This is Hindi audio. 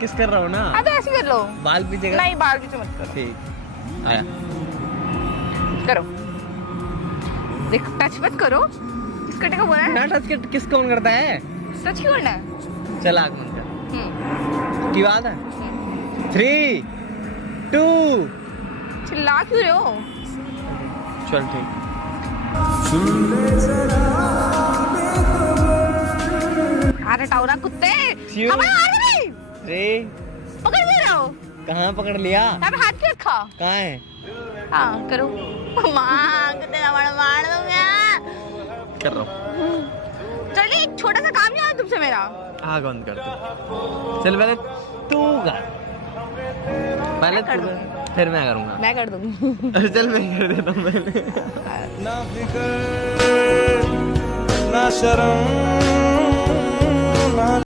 किस कर रहा हूँ ना। हाँ तो ऐसे कर लो। बाल पीछे नहीं बाल पीछे मत करो। ठीक आया। करो देख टच मत करो। किस करने का बोला है? ना टच कर किस कौन करता है। टच क्यों करना है? चल आग बंद कर। की बात है 3 2 चिल्ला क्यों रहे हो? चल ठीक। अरे टाउरा कुत्ते क्यों? हमें मार नहीं रे पकड़ क्यों रहे हो? कहाँ पकड़ लिया। यहाँ पे हाथ क्यों रखा? कहाँ है। हाँ करो। माँ कुत्ते का मार दूंगा। कर रहा हूँ। चलिए एक छोटा सा काम नहीं हुआ तुमसे मेरा। आग बंद कर तू। चल पहले तू कर। पहले कर तू दूँ। कर, फिर मैं करूँगा। मैं कर दूंगी। चल मैं कर देता हूँ पहले। ना फिकर ना शर्म